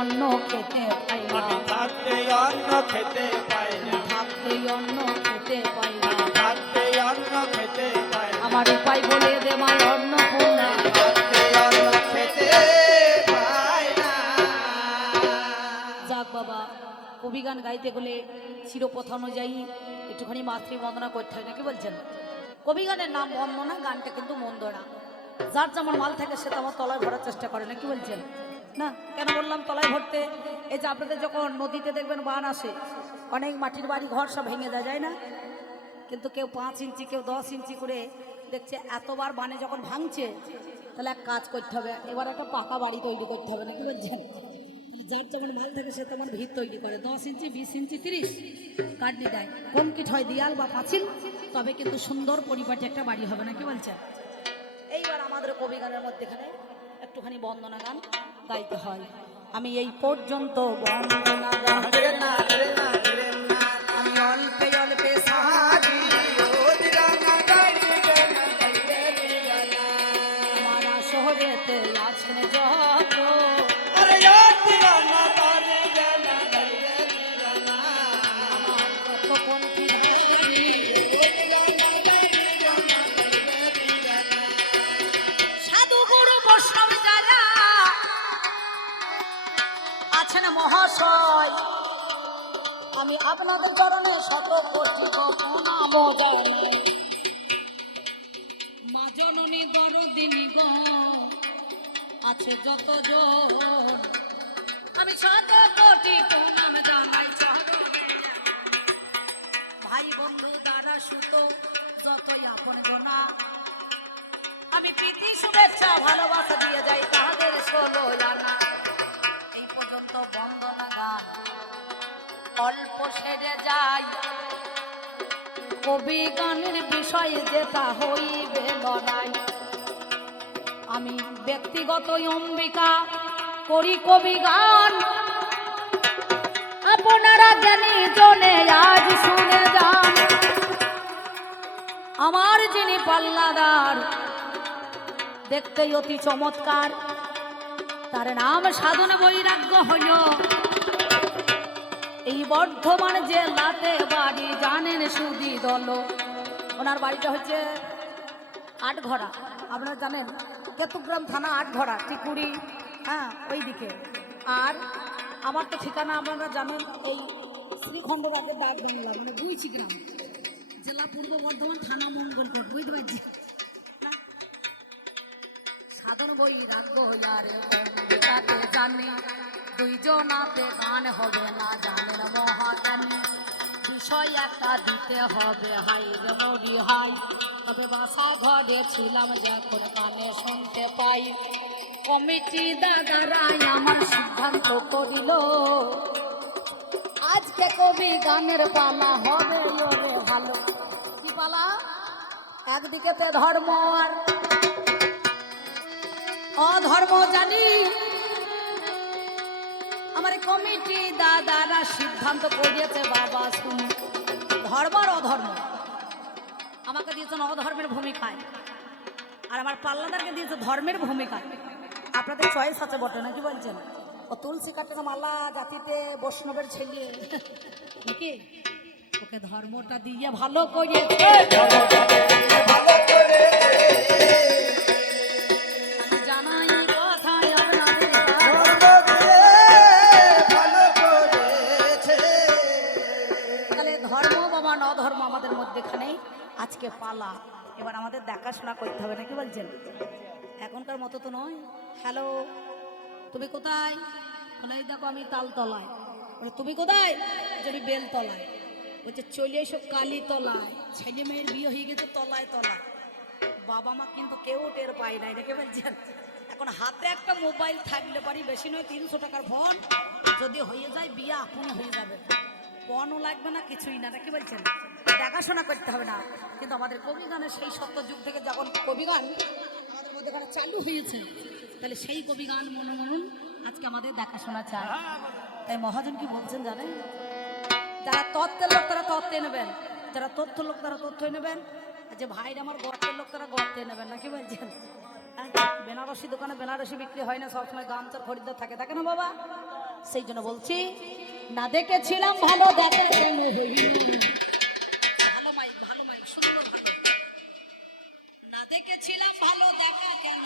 অন্ন খেতে পাই না। থাকতে অন্ন খেতে পাই না। থাকতে অন্ন খেতে পাই না। থাকতে অন্ন খেতে পাই আমার উপায় বলে দে মা থাকতে অন্ন খেতে পাই না। যাক বাবা কবি গান গাইতে গেলে চিরপথ অনুযায়ী একটুখানি মাতৃবন্দনা করতে হয় নাকি বলছেন? কবি গানের নাম বন্দনা গানটা কিন্তু মন্দ না। যার যেমন মাল থাকে, সে তেমন তলায় ভরার চেষ্টা করে না, কি বলছেন? না, কেন বললাম তলায় ভরতে? এই যে আপনাদের যখন নদীতে দেখবেন বান আসে, অনেক মাটির বাড়ি, ঘর সব ভেঙে যায় যায় না? কিন্তু কেউ পাঁচ ইঞ্চি, কেউ দশ ইঞ্চি করে দেখছে, এতবার বানে যখন ভাঙছে, তাহলে এক কাজ করতে হবে, এবার একটা পাকা বাড়ি তৈরি করতে হবে, না, কি বলছেন? যার যেমন মাল থাকে, সে তেমন ভিত তৈরি করে। দশ ইঞ্চি, বিশ ইঞ্চি, তিরিশ কাটনি দেয়। কমকিট হয় দিয়াল বা পাঁচিল তবে কিন্তু সুন্দর পরিপাটি একটা বাড়ি হবে না কি বলছেন এইবার আমাদের কবি গানের মধ্যেখানে একটুখানি বন্দনা গান গাইতে হয় আমি এই পর্যন্ত বন্দনা গান মহাশয়, আমি আপনাদের চরণে শত কোটি প্রণাম জানাই। মা জননী দরদিনী গ, আছে যত আমি শত কোটি প্রণাম জানাই ভাই বন্ধু দ্বারা সুত, যতই আপন গোনা। আমি প্রীতি, শুভেচ্ছা, ভালোবাসা দিয়ে যাই তাহাদের ষোলো জানা। বন্দনা গান। অল্প সেরে যাই। কবি গানের বিষয়ে যেটা হইবে লড়াই। আমি ব্যক্তিগত অম্বিকা করি কবি গান। আপনারা জ্ঞানী জনে আজ শুনে যান। আমার যিনি পাল্লাদার, দেখতে অতি চমৎকার। তার নাম সাধন বৈরাগ্য হইল। এই বর্ধমান জেলাতে বাড়ি জানেন সুদি দল। ওনার বাড়িটা হচ্ছে আট আটঘরা আপনারা জানেন, কেতুগ্রাম থানা আটঘরা টিকুড়ি হ্যাঁ ওই দিকে আর আমার তো ঠিকানা আপনারা জানেন, এই শ্রীখণ্ড শ্রীখণ্ডরাজের ডাক বাংলা মানে বুইছি গ্রাম জেলা পূর্ব বর্ধমান থানা মঙ্গলকোট, বুঝতে পারছি সাধন বই রাগ্য হইয়ারে অম্বিকাকে জানি দুইজনাতে গান হবে না, জানেন মহাদানি বিষয় একটা দিতে হবে হাই রে মরি হাই তবে বাসা ঘরে ছিলাম যখন কানে শুনতে পাই। কমিটি দাদারাই আমার সিদ্ধান্ত করিল, আজকে কবি গানের পালা হবে ভালো। কি পালা? একদিকে তে ধর্ম আর অধর্ম জানি। আমার কমিটি দাদারা সিদ্ধান্ত করিয়েছে বাবা শুনি ধর্ম আর অধর্ম। আমাকে দিয়েছেন অধর্মের ভূমিকায় আর আমার পাল্লাদারকে দিয়েছে ধর্মের ভূমিকায় আপনাদের চয়েস আছে বটে, নাকি বলছেন? ও তুলসী কাটের মালা জাতিতে বৈষ্ণবের ছেলে। নাকি? ওকে ধর্মটা দিয়ে ভালো করিয়েছে আজকে পালা। এবার আমাদের দেখাশোনা করতে হবে, নাকি বলছেন? এখনকার মতো তো নয়। হ্যালো, তুমি কোথায়? এই দেখো আমি তালতলায়। বলে, তুমি কোথায়? যদি বেলতলায়। বলছে, চলে এসো কালী তলায় ছেলে মেয়ের বিয়ে হয়ে গেছে তলায় তলায়। বাবা মা কিন্তু কেউ টের পায় নাই দেখে বলছেন? এখন হাতে একটা মোবাইল থাকলে পারি, বেশি নয়, তিনশো টাকার ফোন। যদি হয়ে যায়, বিয়ে আপনি হয়ে যাবে। ফোনও লাগবে না, কিছুই না, নাকি বলছেন? দেখাশোনা করতে হবে না। কিন্তু আমাদের কবি গানের সেই সত্য যুগ থেকে যখন কবি গান আমাদের মধ্যে চালু হয়েছে, তাহলে সেই কবি গান মনে মনুন আজকে আমাদের দেখাশোনা চায় তাই মহাজন কি বলছেন জানেন? যারা তত্ত্বের লোক, তারা তত্ত্বে নেবেন। যারা তথ্য লোক, তারা তথ্য নেবেন। যে ভাইর আমার গর্তের লোক, তারা গর্তে নেবেন। না কি বলছেন? হ্যাঁ? বেনারসি দোকানে বেনারসি বিক্রি হয় না, সবসময় গামছার খরিদ্দার থাকে। থাকে না বাবা? সেই জন্য বলছি, না দেখেছিলাম ভালো দেখে না ভালো দেখা কেন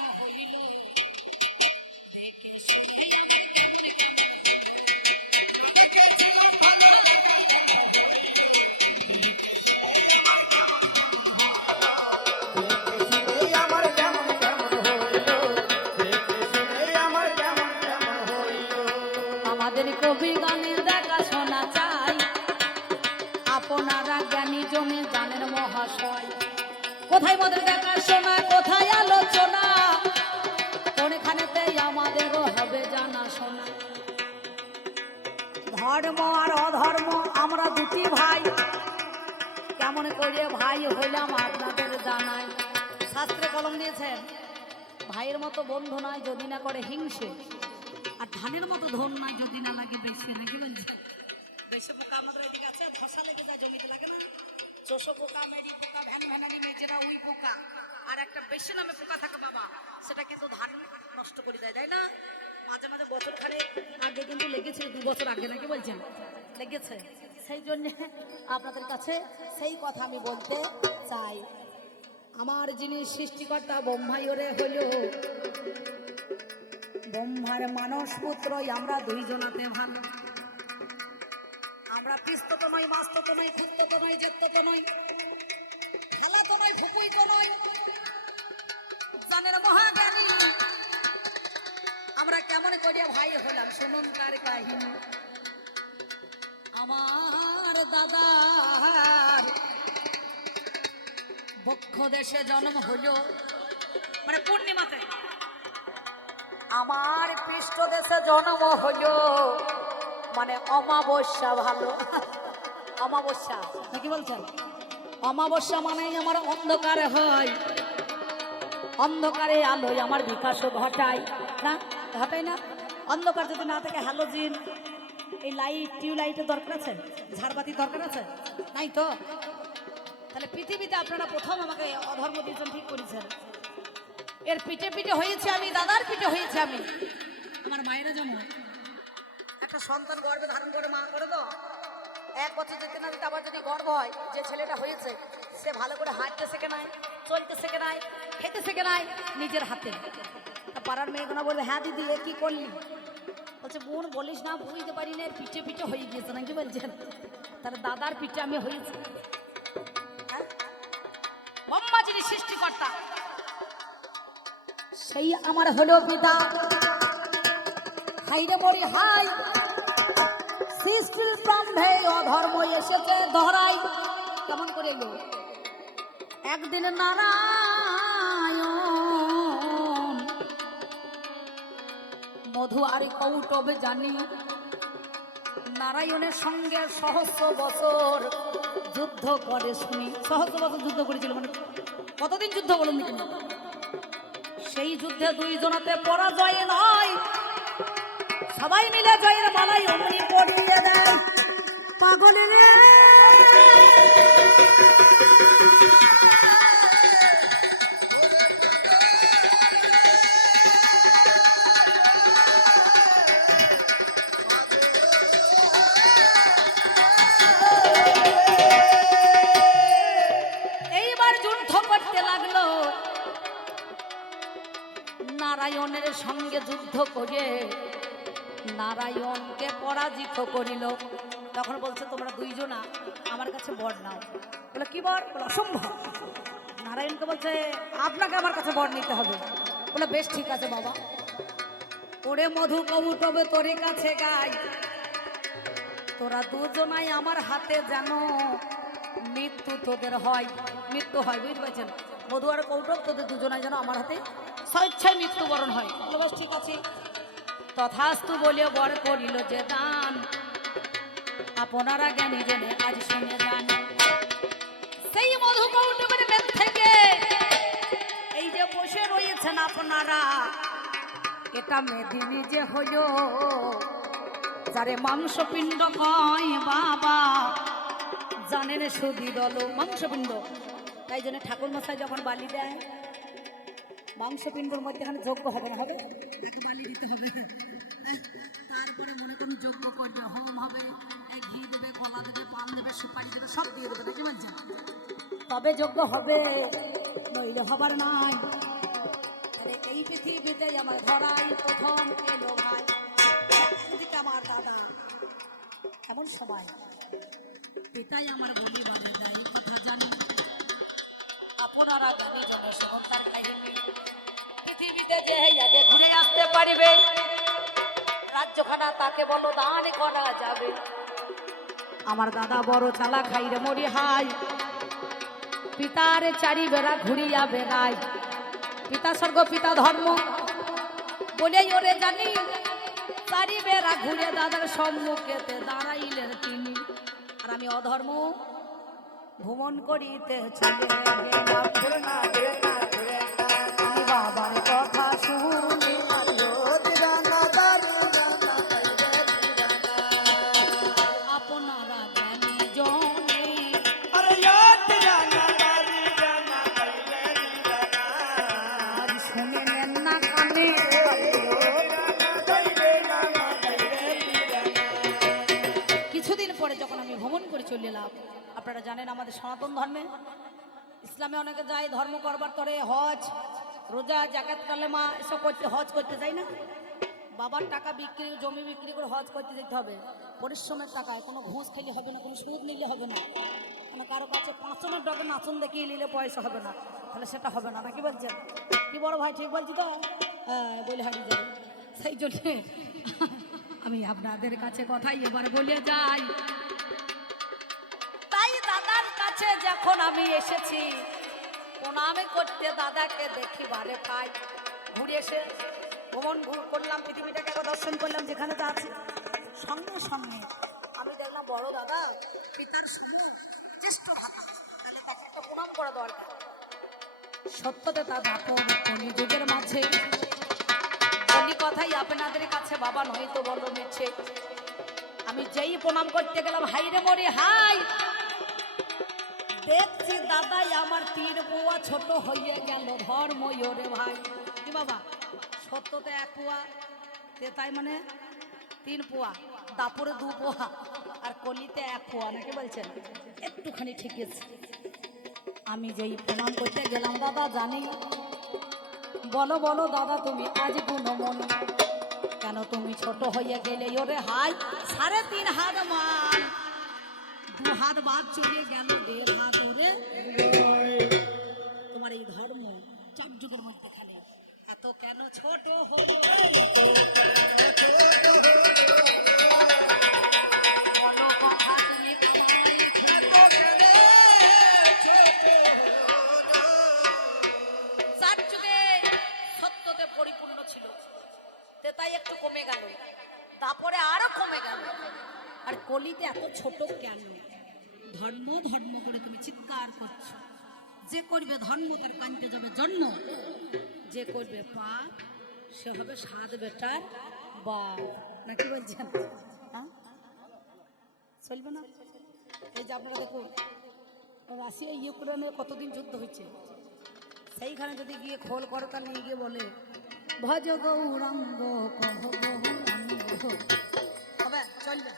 কোথায় আমাদের দেখা শোনা কোথায় আলোচনা? কোনখানেতে আমাদেরও হবে জানা শোনা। ধর্ম আর অধর্ম, আমরা দুটি ভাই। কেমন করে ভাই হইলাম আপনাদের জানাই। শাস্ত্রে কলম দিয়েছেন, ভাইয়ের মতো বন্ধু নয় যদি না করে হিংসে, আর ধানের মতো ধন নয় যদি না লাগে বেশি, নাকি বলছেন? বেশি পোকা আমাদের এদিকে আছে, ধসা লেগে যায়, জমিতে লাগে না। চোষো পোকা মেরি ওই আর একটা নামে থাকে বাবা, সেটা কিন্তু নষ্ট দেয়, তাই না? মাঝে মাঝে বছর আগে লেগেছে, দু বছর আগে নাকি বলছেন? লেগেছে। সেই জন্য আপনাদের কাছে সেই কথা আমি বলতে চাই। আমার যিনি সৃষ্টিকর্তা বোম্বাই ওরে হলো ব্রহ্মার মানস পুত্রই আমরা দুইজনাতে ভালো আমরা পিস্ত তো নয় মাস্ত তো নয় খুত্ত তো জানেন মহাজ্ঞানী আমরা কেমন করিয়া ভাই হলাম শুনুন কার কাহিনী। আমার দাদার বক্ষ দেশে জন্ম হইল। মানে পূর্ণিমাতে। আমার পৃষ্ঠ দেশে জন্ম হইল। মানে অমাবস্যা ভালো। অমাবস্যা। কি বলছেন। অমাবস্যা মানেই আমার অন্ধকার হয়। অন্ধকারে আলোয় আমার বিকাশ ঘটায়। না ঘটায় না। অন্ধকার যদি না থাকে হ্যালোজিন এই লাইট টিউবলাইটের দরকার আছে? ঝাড়বাতি দরকার আছে? নাই তো? তাহলে পৃথিবীতে আপনারা প্রথম আমাকে অধর্ম দিয়েছেন ঠিক করেছেন। এর পিঠে পিঠে হয়েছে আমি, দাদার পিঠে হয়েছে আমি। আমার মায়েরা যেমন, একটা সন্তান গর্ভে ধারণ করে, মা করে তো? এক বছর যেতে না যেতে আবার যদি গর্ব হয় যে ছেলেটা হয়েছে, সে ভালো করে হাঁটতে শেখে নাই, চলতে শেখে নাই, খেতে শেখে নাই, নিজের হাতে। পাড়ার মেয়েগুলো বলবে হ্যাঁ দিদি, এ কি করলি? বলছে, বোন, বলিস না, বুঝতে পারি না, পিঠে পিঠে হয়ে গিয়েছে নাকি বলছেন তাহলে দাদার পিঠে আমি হয়েছি। হ্যাঁ? ব্রহ্মা যিনি সৃষ্টিকর্তা। সেই আমার হলো পিতা হাইরে মরি হাই সৃষ্টির প্রাম্ভে অধর্ম এসেছে ধরাই কেমন করে এলো? একদিন নারায়ণ, মধু আর কৌটবে জানি, নারায়ণের সঙ্গে সহস্র বছর যুদ্ধ করে শুনি। সহস্র বছর যুদ্ধ করেছিল মানে কতদিন যুদ্ধ বলুন সেই যুদ্ধে দুইজনাতে পরাজয় নয়। সবাই মিলে জয়ের মালাই অমনি পড়িয়ে দেয়। পাগলের করিল। তখন বলছে, তোমরা দুইজনা আমার কাছে বর নাও। বলে, কি বর? বলে, অসম্ভব। নারায়ণকে বলছে, আপনাকে আমার কাছে বর নিতে হবে। বলে, বেশ, ঠিক আছে বাবা। ওরে মধু কবু, তবে তোর কাছে গাই। তোরা দুজনাই আমার হাতে যেন মৃত্যু তোদের হয়। মৃত্যু হয়, বুঝতে পারছেন? মধু আর কৌটব তোদের দুজনাই যেন আমার হাতে স্বেচ্ছায় মৃত্যুবরণ হয়। ঠিক আছে। তথাস্তু বলে বর করিল যে, দান। আপনারা জ্ঞানী জেনে আজ শুনে যান। সেই মধু কৌটবের মেদ থেকে এই যে বসে রয়েছেন আপনারা, এটা মেদিনী যে হইল, যারে মাংসপিণ্ড কয় বাবা, জানেন সুদি দল মাংসপিণ্ড। তাই জন্য ঠাকুর মশাই যখন বালি দেয় মাংস পিণ্ডর মধ্যে এখানে যোগ্য হবে না, হবে? তাকে বালি দিতে হবে। তারপরে মনে করুন যোগ্য করবে হোম হবে ঘি দেবে কলা দেবে পান দেবে সুপারি দেবে সব দিয়ে দেবে বুঝতে পারছেন? তবে যোগ্য হবে নইলে হবার নাই। এই পৃথিবীতে আমার ধরাই প্রথম এলো ভাই। আমার দাদা এমন সময় এটাই আমার বলিবারে দেয় এই কথা জানি আপনারা জানি জনে শুনুন কাহিনী পৃথিবীতে যে ঘুরে আসতে পারবে রাজ্যখানা তাকে বলো দান করা যাবে। আমার দাদা বড় চালা খাইরে মরি হাই। পিতার চারি বেড়া ঘুরিয়া বেড়াই। পিতা স্বর্গ পিতা ধর্ম। বলে ওরে জানি চারি বেড়া ঘুরে দাদার সম্মুখেতে দাঁড়াইলেন তিনি। আর আমি অধর্ম ভ্রমণ করিতে চলে বাবার কথা শুনে। আপনারা জানেন আমাদের সনাতন ধর্মে। ইসলামে অনেকে যায়, ধর্ম করবার তরে হজ, রোজা, জাকাত, কালেমা, এসব করতে, হজ করতে যাই না। বাবার টাকা বিক্রি, জমি বিক্রি করে হজ করতে যেতে হবে। পরিশ্রমের টাকায় কোনো ঘুষ খেলে হবে না, কোনো সুদ নিলে হবে না। কোনো কারও কাছে পাঁচনের ডগে নাচন দেখিয়ে নিলে পয়সা হবে না। তাহলে সেটা হবে না, নাকি বলছেন? কি বড় ভাই, ঠিক বলছি তো? হ্যাঁ বলে হারিয়ে যাবে। সেই জন্যে আমি আপনাদের কাছে কথাই এবার বলে যাই। আমি এসেছি। প্রণামে করতে দাদাকে দেখি বারে পাই। ঘুরে এসে ভ্রমণ করলাম, পৃথিবীটাকে একবার দর্শন করলাম, যেখানে যা আছে। সঙ্গে সঙ্গে আমি দেখলাম বড় দাদা, পিতার সমূহ ভাতা তাহলে তাকে তো প্রণাম করা দরকার। সত্যতে তা দাপন কলিযুগের মাঝে। কথাই আপনাদের কাছে বাবা নয় তো বলো মিছে। আমি যেই প্রণাম করতে গেলাম, হাই রে মরি, হাই! দেখছি দাদাই আমার তীর পোয়া ছোট হয়ে গেল। ধর্ম রে ভাই। কি বাবা? সত্যতে এক পোয়া তেতাই মানে তিন পোয়া দাপুরে দু পোয়া আর কলিতে এক পোয়া নাকি বলছেন? একটুখানি ঠিক আছে। আমি যেই প্রণাম করতে গেলাম, দাদা জানি। বলো বলো, দাদা, তুমি আজ গুণমণি। কেন তুমি ছোট হইয়া গেলে? ওরে হাই সাড়ে তিন হাত মান। হাত বাদ চলে গেল দেড় হাত ওরে। সে হবে সাত বেটার বা নাকি বলছেন? হ্যাঁ? চলবে না? এই যে আপনারা দেখুন, রাশিয়া, ইউক্রেনে কতদিন যুদ্ধ হচ্ছে সেইখানে যদি গিয়ে খোল করতাল নিয়ে গিয়ে বলে, ভজ গৌরাঙ্গ হবে চলবে।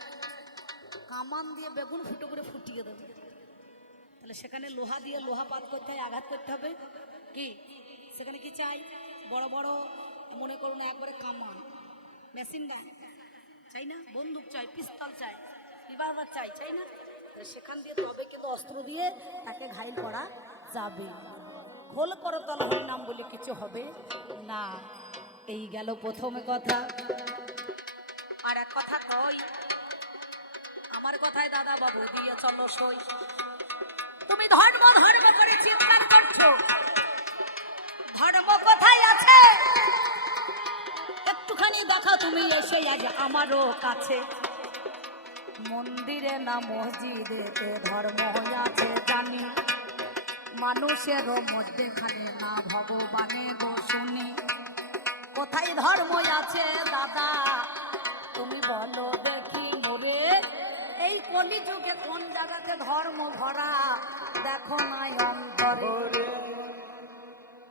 কামান দিয়ে বেগুন ফুটো করে ফুটিয়ে দেবে। তাহলে সেখানে লোহা দিয়ে লোহা পাত করতে হয়, আঘাত করতে হবে। কি? সেখানে কি চাই? বড় বড় মনে করুন একবারে কামান। মেশিন গান চাই না? বন্দুক চাই, পিস্তল চাই, রিভলভার চাই চাই না? সেখান দিয়ে তবে কিন্তু অস্ত্র দিয়ে তাকে ঘাইল করা যাবে। খোল করতল হরি নাম বলে কিছু হবে না। এই গেল প্রথমে কথা। আর এক কথা কই, আমার কথায় দাদা বাবু দিয়ে চলো সই। তুমি ধর্ম ধর্ম করে চিৎকার করছ। ধর্ম তুমি এসে আজ আমারও কাছে। মন্দিরে না মসজিদেতে ধর্ম আছে জানি। মানুষেরও মধ্যেখানে না ভগবানে গো শুনি। কোথায় ধর্ম আছে দাদা? তুমি বলো দেখি মোরে। এই কলিযুগে কোন জায়গাতে ধর্ম ভরা? দেখো নাই অন্তরে।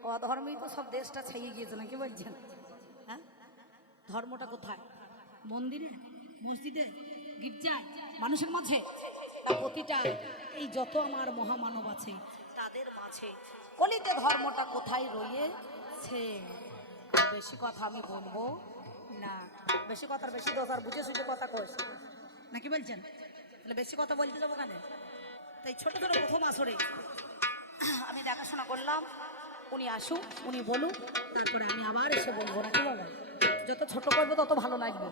অধর্মই তো সব দেশটা ছেয়ে গিয়েছে না কি বলছেন? ধর্মটা কোথায়? মন্দিরে মসজিদে গির্জায় মানুষের মাঝে। না প্রতিটা এই যত আমার মহামানব আছে তাদের মাঝে। কলিতে ধর্মটা কোথায় রয়েছে বেশি কথা আমি বলব না। বেশি কথার বেশি দোষ আর বুঝে সুঝে কথা কোষ নাকি বলছেন? তাহলে বেশি কথা বলতে যাব কেন? তাই ছোট ছোট প্রথম আসরে আমি দেখাশোনা করলাম উনি আসুক উনি বলুক তারপরে আমি আবার এসে বলব নাকি বলেন যত ছোট করবে তত ভালো লাগবে।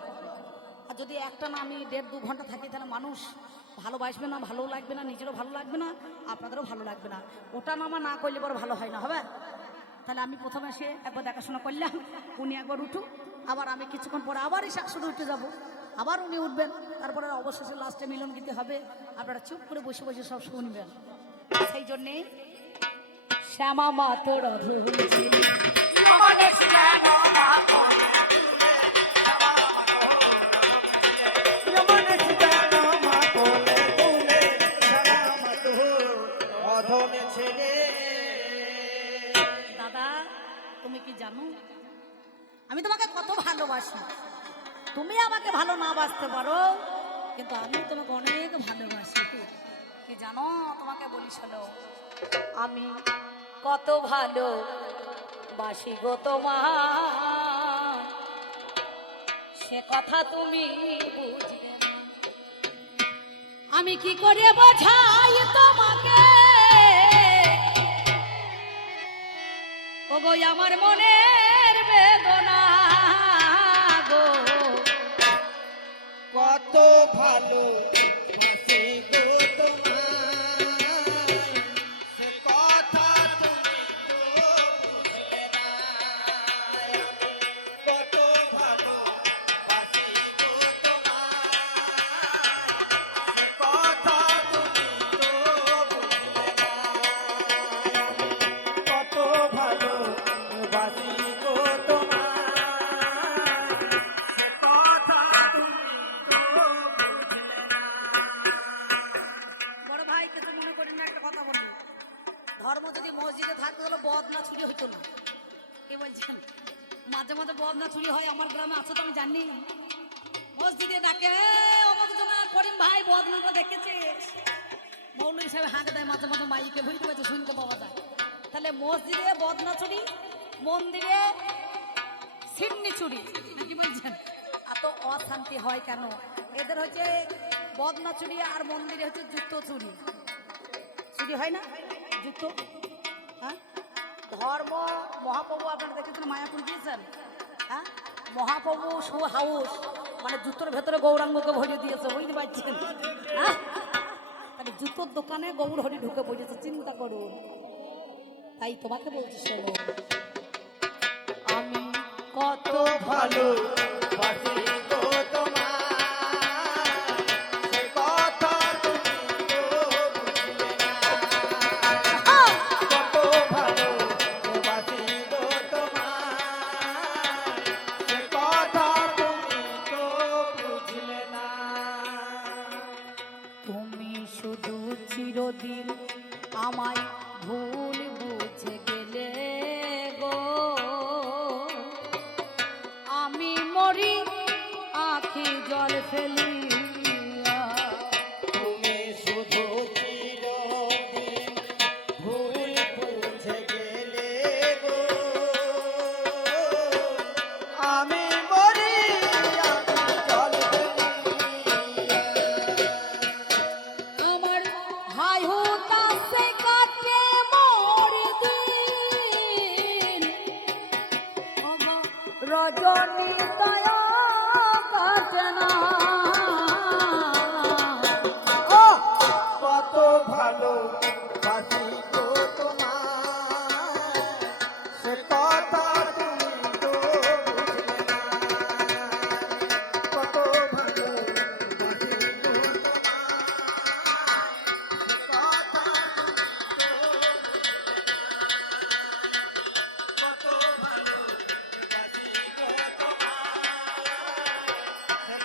আর যদি একটা না আমি দেড় দু ঘণ্টা থাকি, তাহলে মানুষ ভালোবাসবে না ভালো লাগবে না, নিজেরও ভালো লাগবে না, আপনাদেরও ভালো লাগবে না। ওটা না আমার না করলে বড় ভালো হয় না, হবে? তাহলে আমি প্রথমে এসে একবার দেখাশোনা করলাম, উনি একবার উঠুক, আবার আমি কিছুক্ষণ পরে আবার এসে একসাথে উঠে যাব। আবার উনি উঠবেন, তারপরে অবশেষে লাস্টে মিলন গীতে হবে। আপনারা চুপ করে বসে বসে সব শুনবেন। সেই জন্যে শ্যামা মা তোর তোমার। সে কথা তুমি বুঝবে আমি কি করে বোঝাই তোমাকে? ওগো আমার মনের চুরি হয় আমার গ্রামে আছে তো আমি জানি। মসজিদে ডাকে "এই, অমুক জনা করিম ভাই বদনাটা দেখেছে মৌলভী সাহেব হাঁকে দেয় মাঝে মাঝে মাইকে বুঝতে পারছে শুনতে পাওয়া যায়। তাহলে মসজিদে বদনা চুরি মন্দিরে সিডনি চুরি এত অশান্তি হয় কেন? এদের হচ্ছে বদনা চুরি আর মন্দিরে হচ্ছে জুতো চুরি চুরি হয় না? জুতো? হ্যাঁ? ধর্ম মহাপ্রভু আপনারা দেখেছেন মায়াপুর গিয়েছেন? হ্যাঁ? মহাপ্রভু শু হাউস মানে জুতোর ভেতরে গৌরাঙ্গকে ভরিয়ে দিয়েছে, বুঝতে পারছেন? হ্যাঁ? জুতোর দোকানে গৌর হরি ঢুকে পড়েছে, চিন্তা করুন। তাই তোমাকে বলছি, শোনো। আমি কত ভালো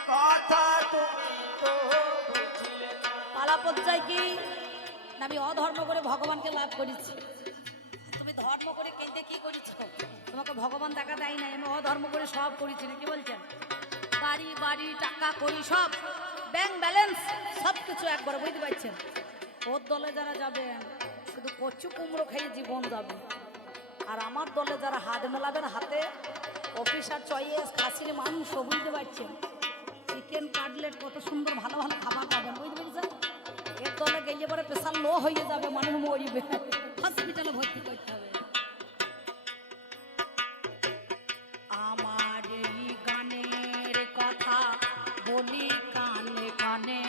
কথা তুমি তো পালা পর্যায় কি? আমি অধর্ম করে ভগবানকে লাভ করেছি। তুমি ধর্ম করে কেন্দ্রে কি করেছ? তোমাকে ভগবান দেখা দেয় নাই, আমি অধর্ম করে সব করেছি না কি বলছেন? বাড়ি বাড়ি, টাকা করি সব। ব্যাংক ব্যালেন্স সব কিছু একবার বুঝতে পারছেন? ওর দলে যারা যাবে শুধু কচু কুমড়ো খেয়ে জীবন যাবে। আর আমার দলে যারা হাত মেলাবেন হাতে, অফিসার চয়েস, খাসির মানুষ বুঝতে পারছেন? চিকেন কাটলেট কত সুন্দর ভালো ভালো খাবার পাবেন, বুঝতে পেরেছেন? এর তলে গেলে পরে প্রেশার লো হয়ে যাবে, মানুষ মরিবে। হসপিটালে ভর্তি করতে হবে। আমার এই গানের কথা বলি কানে কানে।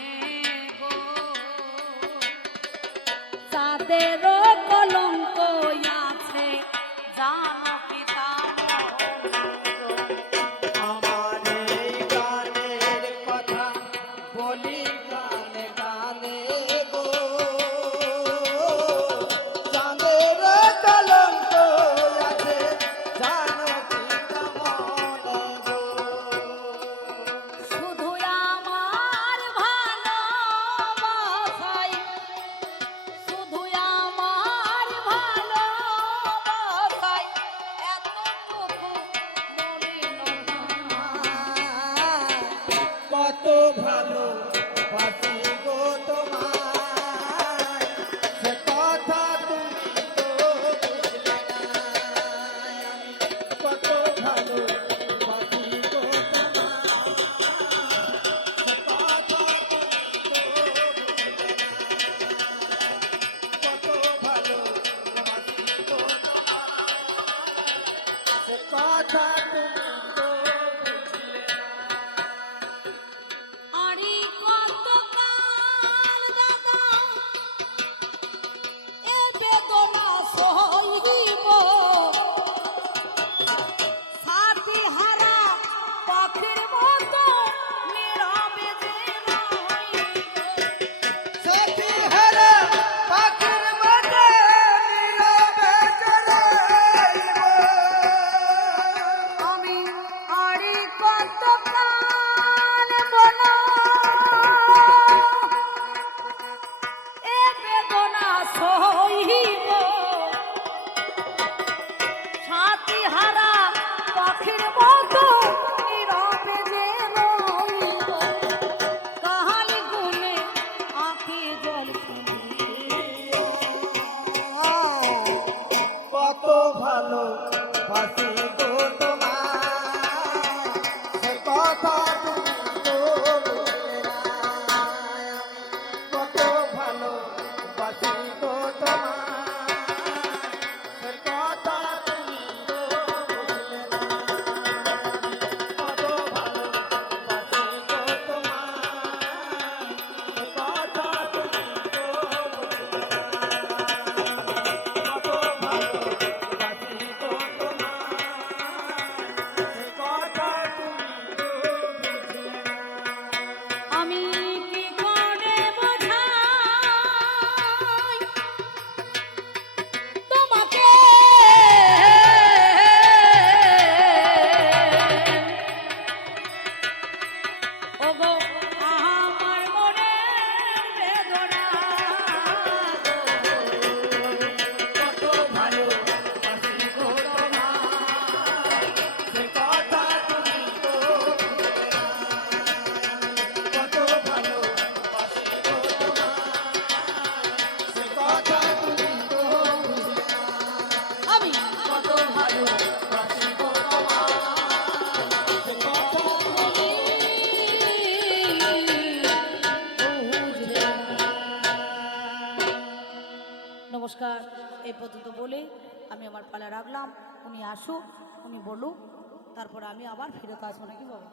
আমি আবার ফেরত আসব নাকি বাবা